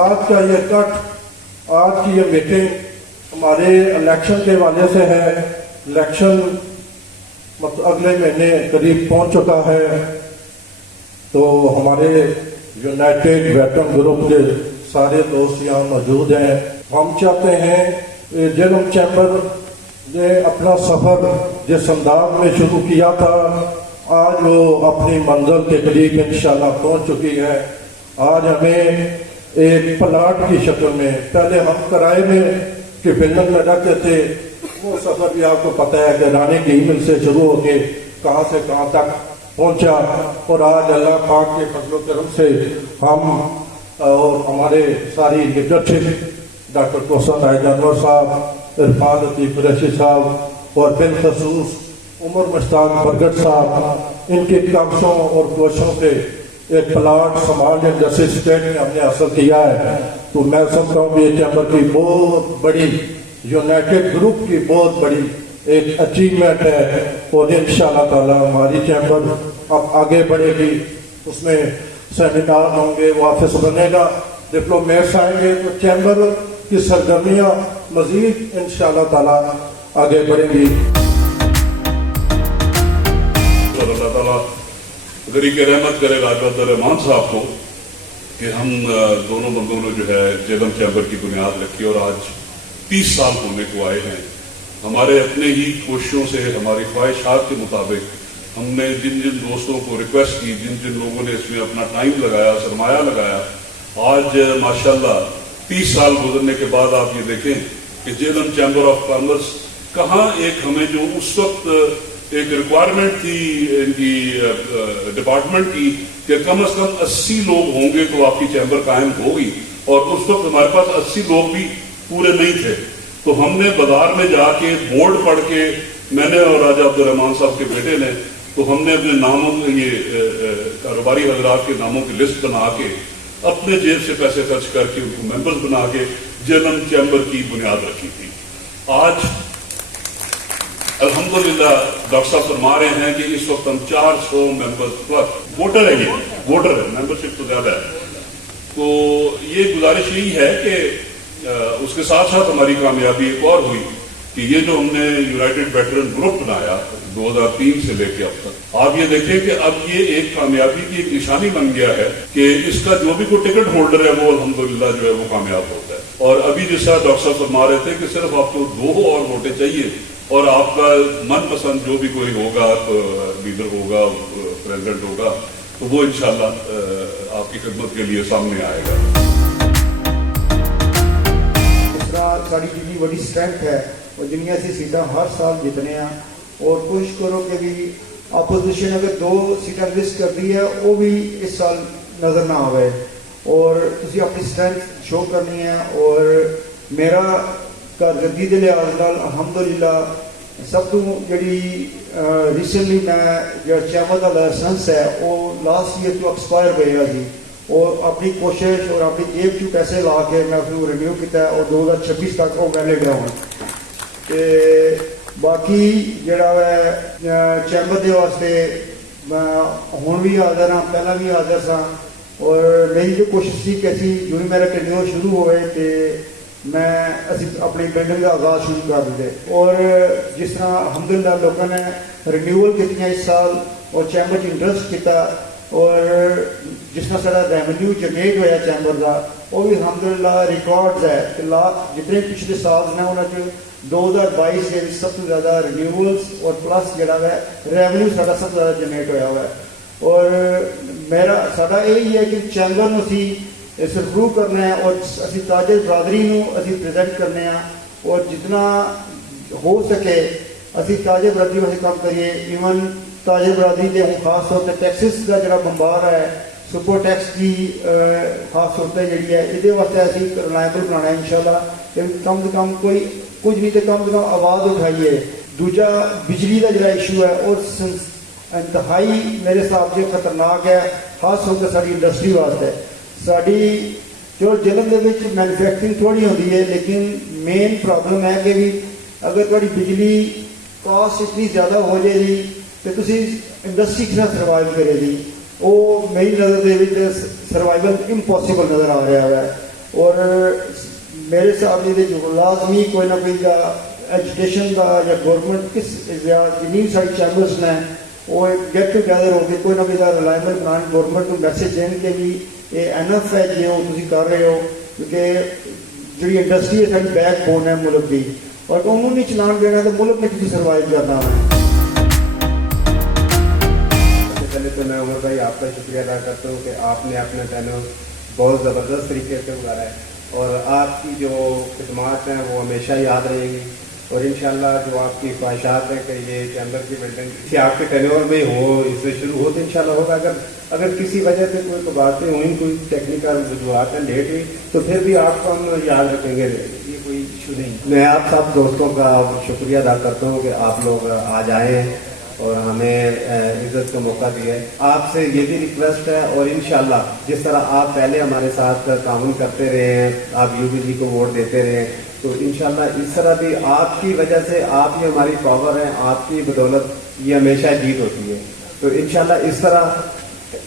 آج کا یہ کٹ، آج کی یہ میٹنگ ہمارے الیکشن کے حوالے سے ہے. الیکشن اگلے مہینے قریب پہنچ چکا ہے، تو ہمارے یونائٹڈ ویٹرن گروپ کے سارے دوست یہاں موجود ہیں. ہم چاہتے ہیں جیلم چیمبر نے اپنا سفر جس انداز میں شروع کیا تھا، آج وہ اپنی منزل کے قریب انشاءاللہ پہنچ چکی ہے. آج ہمیں ایک پلاٹ کی شکل میں، پہلے ہم کرائے میں کہ بلڈنگ میں رکھتے تھے، وہ سفر بھی آپ کو پتہ ہے کہ رانے کی ایمل سے شروع ہو کے کہاں سے کہاں تک پہنچا. اور آج اللہ پاک کے فضل و کرم سے ہم اور ہمارے ساری لیڈرشپ، ڈاکٹر کوثر راہی جانور صاحب، عرفان لطیف قریشی صاحب اور بالخصوص عمر مشتاق برگٹ صاحب، ان کی کاوشوں اور کوششوں سے ایک پلاٹ سماج انڈسٹری اسٹیٹ میں ہم نے حاصل کیا ہے. تو میں سمجھتا ہوں کہ یہ چیمبر کی بہت بڑی، یونائٹڈ گروپ کی بہت بڑی ایک اچیومنٹ ہے. اور انشاءاللہ تعالی ہماری چیمبر اب آگے بڑھے گی. اس میں سیمینار ہوں گے، وہ آفس بنے گا، ڈپلومیٹس آئیں گے، تو چیمبر کی سرگرمیاں مزید انشاءاللہ تعالی آگے بڑھیں گی. اللہ تعالیٰ غریق رحمت کرے راجہ عبدالرحمان صاحب کو کہ ہم دونوں بندوں نے جو ہے جیلم چیمبر کی بنیاد رکھی اور آج 30 سال ہونے کو آئے ہیں. ہمارے اپنے ہی کوششوں سے، ہماری خواہشات کے مطابق ہم نے جن جن دوستوں کو ریکویسٹ کی، جن جن لوگوں نے اس میں اپنا ٹائم لگایا، سرمایہ لگایا، آج ماشاءاللہ 30 سال گزرنے کے بعد آپ یہ دیکھیں کہ جیلم چیمبر آف کامرس کہاں ایک ہمیں جو اس وقت ایک ریکوائرمنٹ تھی ان کی ڈپارٹمنٹ کی کہ کم از کم 80 لوگ ہوں گے تو آپ کی چیمبر قائم ہوگی، اور اس وقت ہمارے پاس 80 لوگ بھی پورے نہیں تھے. تو ہم نے بازار میں جا کے بورڈ پڑھ کے، میں نے اور راجہ عبدالرحمان صاحب کے بیٹے نے، تو ہم نے اپنے ناموں، یہ کاروباری حضرات کے ناموں کی لسٹ بنا کے اپنے جیب سے پیسے خرچ کر کے ان کو ممبرز بنا کے جیلم چیمبر کی بنیاد رکھی تھی. آج الحمدللہ ڈاکٹر صاحب فرما رہے ہیں کہ اس وقت ہم 400 ممبرز پلس ووٹر ہیں، یہ ووٹر ہے، ممبرشپ تو زیادہ ہے. تو یہ گزارش یہی ہے کہ اس کے ساتھ ساتھ ہماری کامیابی ایک اور ہوئی کہ یہ جو ہم نے یونائٹڈ ویٹرن گروپ بنایا 2003 سے لے کے اب تک، آپ یہ دیکھیں کہ اب یہ ایک کامیابی کی ایک نشانی بن گیا ہے کہ اس کا جو بھی کوئی ٹکٹ ہولڈر ہے وہ الحمدللہ جو ہے وہ کامیاب ہوتا ہے. اور ابھی جس طرح ڈاکٹر صاحب فرما رہے تھے کہ صرف آپ کو 2 اور ووٹیں چاہیے، اور آپ کا من پسند جو بھی کوئی ہوگا، لیڈر ہوگا، پریزیڈنٹ ہوگا، تو وہ انشاءاللہ آپ کی خدمت کے لیے سامنے آئے گا. اس طرح ساری جتنی بڑی اسٹرینتھ ہے اور جنیا سی سیٹاں ہر سال جتنے ہیں، اور کوشش کرو کہ بھی اپوزیشن اگر 2 سیٹاں لسٹ کر دی ہے وہ بھی اس سال نظر نہ آئے، اور تسی اپنی اسٹرینتھ شو کرنی ہے. اور میرا کارکردگی کے لحاظ نال الحمدللہ سب تو جڑی ریسنٹلی میں جو چیمبر کا لائسنس ہے وہ لاسٹ ایئر تو ایکسپائر پہ گیا سی، اور اپنی کوشش اور اپنی جیب چ پیسے لا کے میں اس کو رینیو کیا ہے، اور 2026 تک وہ ویلڈ ہے. باقی جڑا ہے چیمبر کے واسطے ہوں بھی حاضر ہاں، پہلے بھی حاضر سا، اور میری جو کوشش تھی کہ اسی جو میرا ٹینیور شروع ہوئے کہ میں اپنی بلڈنگ کا آغاز شروع کر دیتے. اور جس طرح الحمدللہ لوگوں نے رینیول کیتیاں اس سال اور چیمبر انٹرسٹ کیتا، اور جس طرح سارا ریونیو جنریٹ ہوا چیمبر کا وہ بھی الحمدللہ ریکارڈز ہے کہ جتنے پچھلے سال نے انہوں 2022 سے سب سے زیادہ رینیولس اور پلس جڑا ہے ریونیو سارا سب سے زیادہ جنریٹ ہوا ہوا ہے. اور میرا سارا یہی ہے کہ چیمبر نو اسی سرخرو کرنا ہے، اور اسی تاجر برادری نو اسی پریزنٹ کرنے ہیں، اور جتنا ہو سکے اسی تاجر برادری واسطے کام کریے. ایون تاجر برادری کے ہوں خاص طور پہ ٹیکسز کا جڑا بمبار ہے، سپر ٹیکس کی خاص صورتیں جڑی ہے یہ واسطے اسی ریلائبل بنانا ہے انشاءاللہ کہ کم سے کم کوئی کچھ نہیں تو کم سے کم آواز اٹھائیے. دوجا بجلی کا جڑا ایشو ہے اور انتہائی میرے حساب سے خطرناک ہے، خاص طور پہ ساری انڈسٹری واسطے. ساری جو جلن دے وچ مینوفیکچرنگ تھوڑی ہوتی ہے، لیکن مین پرابلم ہے کہ بھی اگر تھوڑی بجلی کاسٹ اتنی زیادہ ہو جائے گی تو تسی انڈسٹری کس طرح سروائیو کرے گی، وہ میری نظر دے وچ سروائیول امپاسبل نظر آ رہا ہے. اور میرے حساب سے جو لازمی کوئی نہ کوئی ایجوکیشن کا یا گورنمنٹ کس جنہیں ساری چیمبرس نے وہ گیٹ ٹوگیدر ہو کے کوئی نہ کوئی ریلائبل بنانے گورنمنٹ کو میسج دین کہ بھی یہ انف ہے جو تھی کر رہے ہو، کیونکہ جی انڈسٹری ہے ساری بیک بون ہے ملک کی، اور انہوں نے چلان دینا تو ملک میں کسی سروائیو کرنا ہے۔ سب سے پہلے تو میں عمر بھائی آپ کا شکریہ ادا کرتا ہوں کہ آپ نے اپنا چینل بہت زبردست طریقے سے ابھارا ہے، اور آپ کی جو خدمات ہیں وہ ہمیشہ یاد رہیں گی، اور انشاءاللہ جو آپ کی خواہشات ہیں کہ یہ چیمبر کی بلڈنگ کسی آپ کے ٹینور میں ہو، اس سے شروع ہو تو انشاءاللہ ہوگا۔ اگر کسی وجہ سے کوئی باتیں ہوئیں، کوئی ٹیکنیکل وجوہات ہیں، لیٹ ہوئی، تو پھر بھی آپ کو ہم یاد رکھیں گے، یہ کوئی ایشو نہیں۔ میں آپ سب دوستوں کا شکریہ ادا کرتا ہوں کہ آپ لوگ آج آئے ہیں اور ہمیں عزت کا موقع دیا ہے۔ آپ سے یہ بھی ریکویسٹ ہے، اور انشاءاللہ جس طرح آپ پہلے ہمارے ساتھ تعاون کرتے رہے ہیں، آپ UBG کو ووٹ دیتے رہے ہیں، تو انشاءاللہ اس طرح بھی آپ کی وجہ سے، آپ ہی ہماری پاور ہے، آپ کی بدولت یہ ہمیشہ جیت ہوتی ہے۔ تو انشاءاللہ اس طرح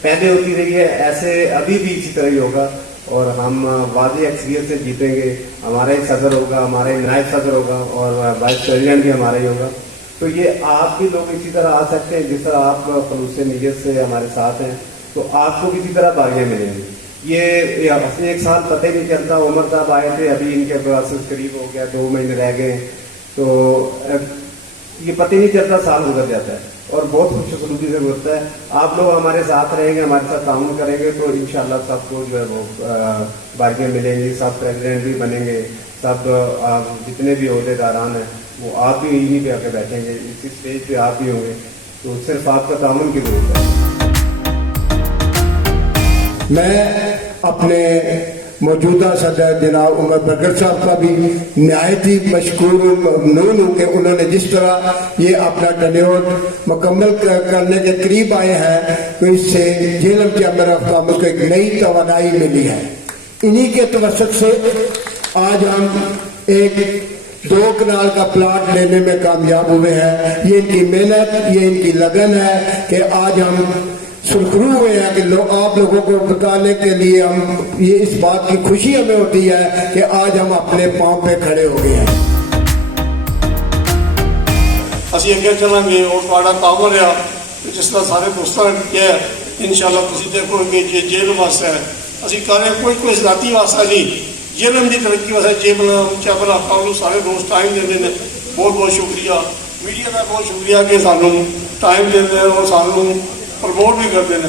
پہلے ہوتی رہی ہے، ایسے ابھی بھی اسی طرح ہی ہوگا، اور ہم واضح اکثریت سے جیتیں گے۔ ہمارا ہی صدر ہوگا، ہمارا ہی نائب صدر ہوگا، اور وائس پریزیڈنٹ بھی ہمارا ہی ہوگا۔ تو یہ آپ بھی لوگ اسی طرح آ سکتے ہیں، جس طرح آپ خلوص نیت سے ہمارے ساتھ ہیں، تو آپ کو بھی اسی طرح باغیاں ملیں گی۔ یہ اپنے ایک سال پتہ ہی نہیں چلتا۔ عمر صاحب آئے تھے، ابھی ان کے پروسیس قریب ہو گیا، 2 مہینے رہ گئے، تو یہ پتہ ہی نہیں چلتا، سال گزر جاتا ہے، اور بہت خوش سلوکی سے گزرتا ہے۔ آپ لوگ ہمارے ساتھ رہیں گے، ہمارے ساتھ تعاون کریں گے، تو انشاءاللہ سب کو جو ہے وہ باغیاں ملیں گی، سب پریزیڈنٹ بھی بنیں گے، سب جتنے بھی عہدے داران ہیں وہ آپ بھی یہیں پہ آ کے بیٹھیں گے، اسی اسٹیج پہ آپ بھی ہوں گے، تو صرف آپ کا تعاون کی ضرورت ہے۔ میں اپنے موجودہ صدر جناب عمر برگر صاحب کا بھی نہایت ہی مشکور ممنون ہوں کہ انہوں نے جس طرح یہ اپنا ٹینیور مکمل کرنے کے قریب آئے ہیں، تو اس سے جہلم چیمبر آف کامرس کو ایک نئی توانائی ملی ہے۔ انہی کے توسط سے آج ہم ایک 2 کنال کا پلاٹ لینے میں کامیاب ہوئے ہیں۔ یہ ان کی محنت، یہ ان کی لگن ہے کہ آج ہم سرخرو ہوئے ہیں کہ آپ لوگوں کو بتانے کے لیے ہم یہ اس بات کی خوشی ہمیں ہوتی ہے کہ آج ہم اپنے پاؤں پہ کھڑے ہو گئے ہیں۔ ਅਸੀਂ ਅੱਗੇ ਚੱਲਾਂਗੇ, ਔਰ ਤੁਹਾਡਾ ਤਾਵਰ ਆ ਜਿਸ ਤਰ੍ਹਾਂ ਸਾਰੇ ਦੋਸਤਾਂ ਨੇ ਕਿਹਾ ਹੈ, ਇਨਸ਼ਾਅੱਲਾ ਤੁਸੀਂ ਦੇਖੋਗੇ ਜੇ ਜੇਲ੍ਹ ਵਾਸਤੇ ਹੈ ਅਸੀਂ ਕਰ ਰਹੇ ਕੋਈ ਜ਼ਾਤੀ ਵਾਸਤਾ ਨਹੀਂ, ਜੇਲ੍ਹ ਦੀ ਤਰੱਕੀ ਵਾਸਤੇ ਚੈਂਬਰ ਆਫ ਕਾਮਰਸ ਸਾਰੇ ਦੋਸਤ ਟਾਈਮ ਦਿੰਦੇ ਨੇ। ਬਹੁਤ ਬਹੁਤ ਸ਼ੁਕਰੀਆ ਮੀਡੀਆ ਦਾ, ਬਹੁਤ ਸ਼ੁਕਰੀਆ ਕਿ ਸਾਨੂੰ ਟਾਈਮ ਦਿੰਦੇ ਨੇ ਔਰ ਸਾਨੂੰ ਪ੍ਰਮੋਟ ਵੀ ਕਰਦੇ ਨੇ।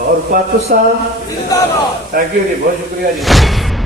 اور پاکستان، تھینک یو جی، بہت شکریہ جی۔